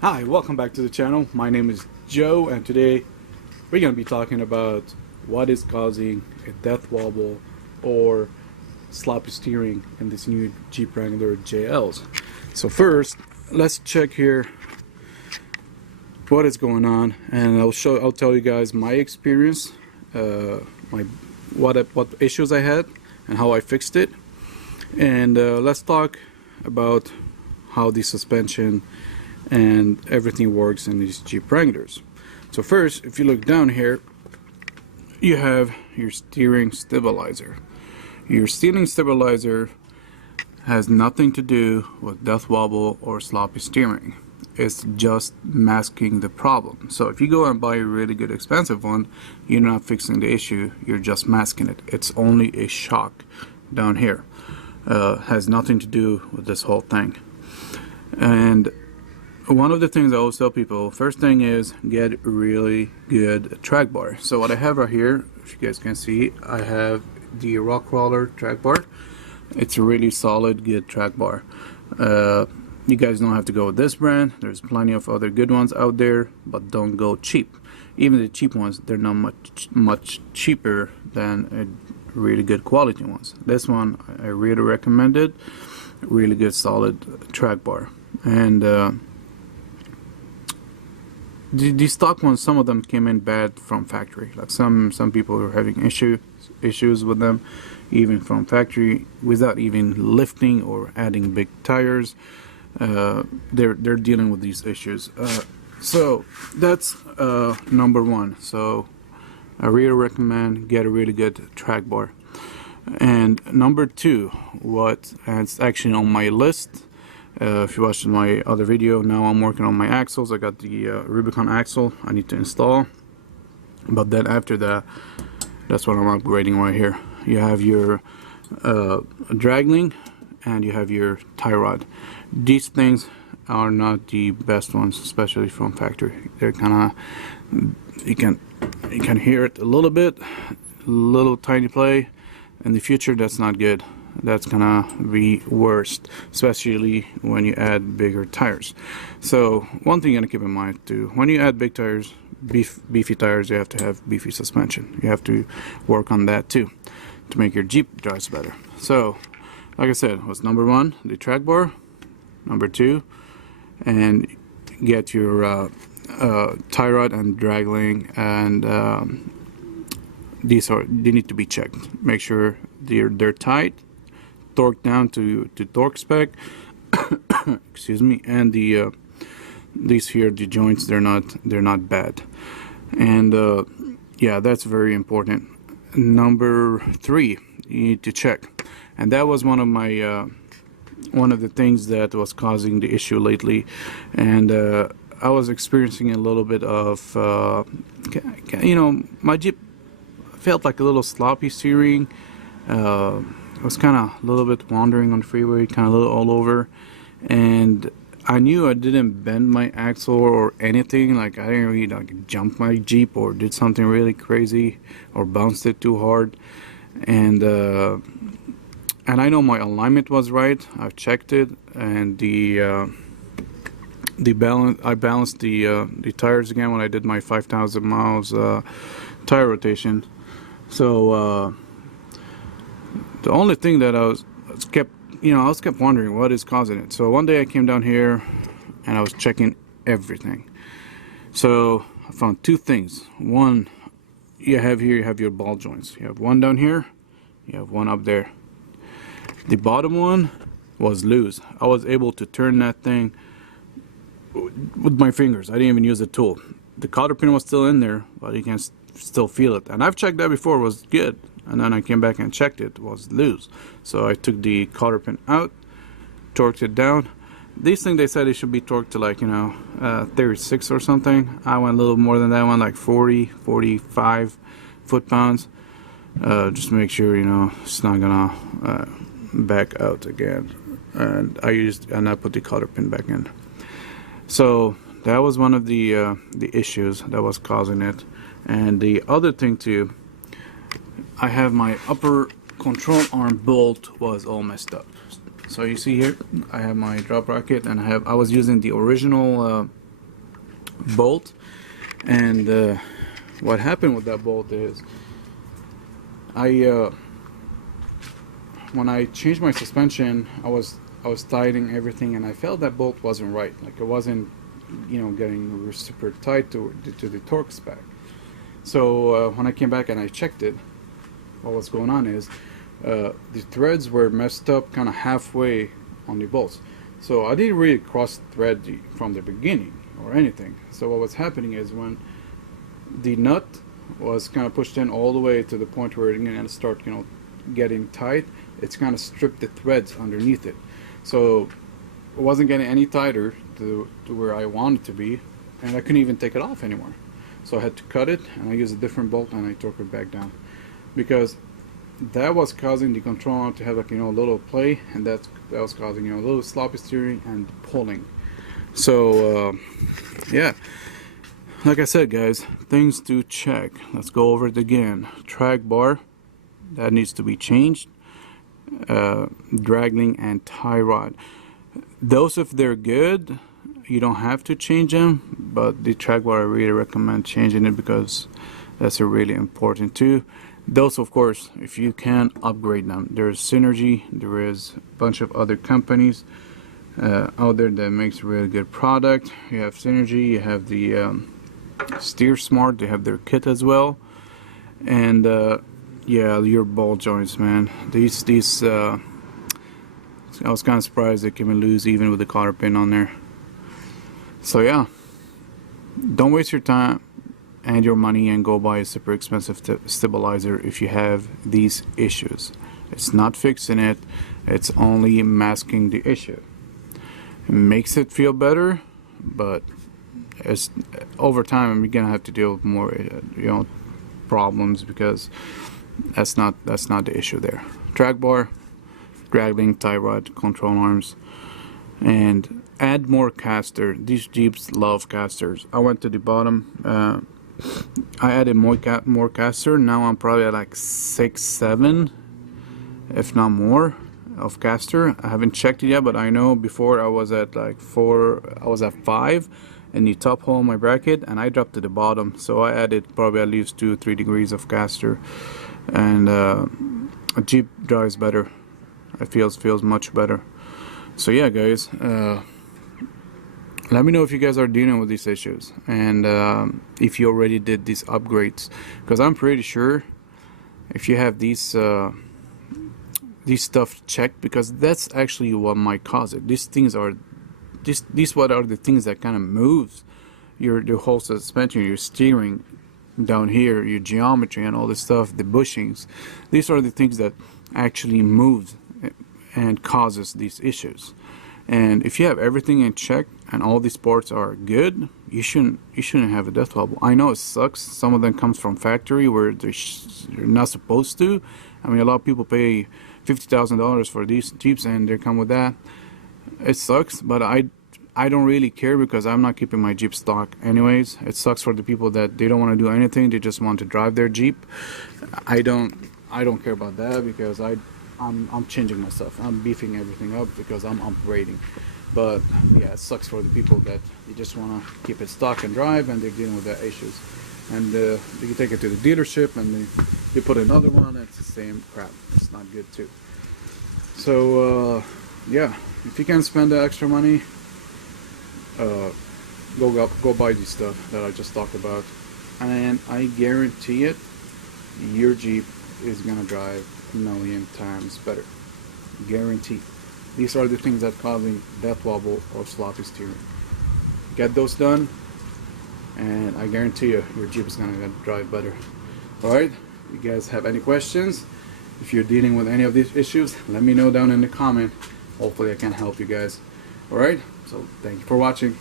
Hi, welcome back to the channel. My name is Joe, and today we're going to be talking about what is causing a death wobble or sloppy steering in this new Jeep Wrangler JLs. So first, let's check here what is going on, and I'll tell you guys my experience, what issues I had and how I fixed it, and let's talk about how the suspension and everything works in these Jeep Wranglers. So first, if you look down here, you have your steering stabilizer. Your steering stabilizer has nothing to do with death wobble or sloppy steering. It's just masking the problem. So if you go and buy a really good expensive one, you're not fixing the issue, you're just masking it. It's only a shock down here. Has nothing to do with this whole thing. And one of the things I always tell people, first thing is get a really good track bar. So what I have right here, if you guys can see, I have the Rockroller track bar. It's a really solid, good track bar. You guys don't have to go with this brand. There's plenty of other good ones out there, but don't go cheap. Even the cheap ones, they're not much cheaper than really good quality ones. This one I really recommend it. Really good, solid track bar. And the stock ones, some of them came in bad from factory. Like some people are having issues with them even from factory without even lifting or adding big tires. They're dealing with these issues. So that's number one. So I really recommend get a really good track bar. And number two, and it's actually on my list. If you watched my other video, now I'm working on my axles. I got the Rubicon axle I need to install, but then after that, that's what I'm upgrading right here. You have your drag link and you have your tie rod. These things are not the best ones, especially from factory. They're kind of, you can hear it a little bit, little tiny play. In the future, that's not good. That's gonna be worst, especially when you add bigger tires. So one thing you gotta keep in mind too, when you add big tires, beefy tires, you have to have beefy suspension. You have to work on that too to make your Jeep drives better. So like I said, what's number one? The track bar. Number two, and get your tie rod and drag link, and they need to be checked. Make sure they're tight, torque down to torque spec. Excuse me. And these here, the joints, they're not bad. And yeah, that's very important. Number three, you need to check, and that was one of my one of the things that was causing the issue lately. And I was experiencing a little bit of my Jeep felt like a little sloppy steering. I was kind of a little bit wandering on the freeway, kind of a little all over, and I knew I didn't bend my axle or anything. Like I didn't really like jump my Jeep or did something really crazy or bounced it too hard. And I know my alignment was right. I've checked it, and I balanced the tires again when I did my 5,000 miles tire rotation. So the only thing that I was kept wondering what is causing it. So one day I came down here and I was checking everything. So I found two things. One, you have your ball joints. You have one down here, you have one up there. The bottom one was loose. I was able to turn that thing with my fingers. I didn't even use a tool. The cotter pin was still in there, but you can still feel it. And I've checked that before, it was good. And then I came back and checked it was loose. So I took the cotter pin out, torqued it down. These things, they said it should be torqued to like 36 or something. I went a little more than that one, like 45 foot-pounds. Just to make sure it's not gonna back out again. And I put the cotter pin back in. So that was one of the issues that was causing it. And the other thing too, I have my upper control arm bolt was all messed up. So you see here, I have my drop rocket, and I was using the original bolt. And what happened with that bolt is when I changed my suspension, I was tightening everything, and I felt that bolt wasn't right. Like it wasn't, getting super tight to the torque spec. So when I came back and I checked it, what was going on is the threads were messed up kind of halfway on the bolts. So I didn't really cross thread from the beginning or anything. So what was happening is when the nut was kind of pushed in all the way to the point where it's going to start, getting tight, it's kind of stripped the threads underneath it. So it wasn't getting any tighter to where I wanted it to be, and I couldn't even take it off anymore. So I had to cut it, and I used a different bolt, and I torqued it back down, because that was causing the control arm to have like a little play, and that was causing a little sloppy steering and pulling. So yeah, like I said, guys, things to check. Let's go over it again. Track bar, that needs to be changed. Drag link and tie rod, those, if they're good, you don't have to change them, but the track bar I really recommend changing it, because that's a really important too. Those, of course, if you can, upgrade them. There's Synergy, there is a bunch of other companies out there that makes a really good product. You have Synergy, you have the Steer Smart, they have their kit as well. And yeah, your ball joints, man, these I was kind of surprised they came loose even with the cotter pin on there. So yeah, don't waste your time and your money and go buy a super expensive stabilizer if you have these issues. It's not fixing it, it's only masking the issue. It makes it feel better, but it's over time you're gonna have to deal with more problems, because that's not the issue there. Track bar, drag link, tie rod, control arms, and add more caster. These Jeeps love casters. I went to the bottom, I added more caster. Now I'm probably at like 6, 7, if not more, of caster. I haven't checked it yet, but I know before I was at like 4, I was at 5 in the top hole of my bracket, and I dropped to the bottom, so I added probably at least 2-3 degrees of caster, and a Jeep drives better. It feels much better. So yeah, guys, let me know if you guys are dealing with these issues, and if you already did these upgrades, because I'm pretty sure if you have these stuff checked, because that's actually what might cause it. These things are these what are the things that kind of moves your whole suspension, your steering down here, your geometry and all this stuff, the bushings. These are the things that actually moves and causes these issues. And if you have everything in check and all these parts are good, you shouldn't have a death wobble. I know it sucks. Some of them comes from factory where they're not supposed to. I mean, a lot of people pay $50,000 for these Jeeps and they come with that. It sucks, but I don't really care, because I'm not keeping my Jeep stock anyways. It sucks for the people that they don't want to do anything, they just want to drive their Jeep. I don't care about that, because I'm changing my stuff. I'm beefing everything up because I'm upgrading. But yeah, it sucks for the people that you just want to keep it stock and drive, and they're dealing with their issues. And you take it to the dealership and they put another one, and it's the same crap. It's not good too. So yeah, if you can spend the extra money, go buy this stuff that I just talked about, and I guarantee it, your Jeep is gonna drive a million times better. Guarantee. These are the things that causing death wobble or sloppy steering. Get those done, and I guarantee you your Jeep is gonna drive better. Alright, you guys have any questions? If you're dealing with any of these issues, let me know down in the comment. Hopefully I can help you guys. Alright, so thank you for watching.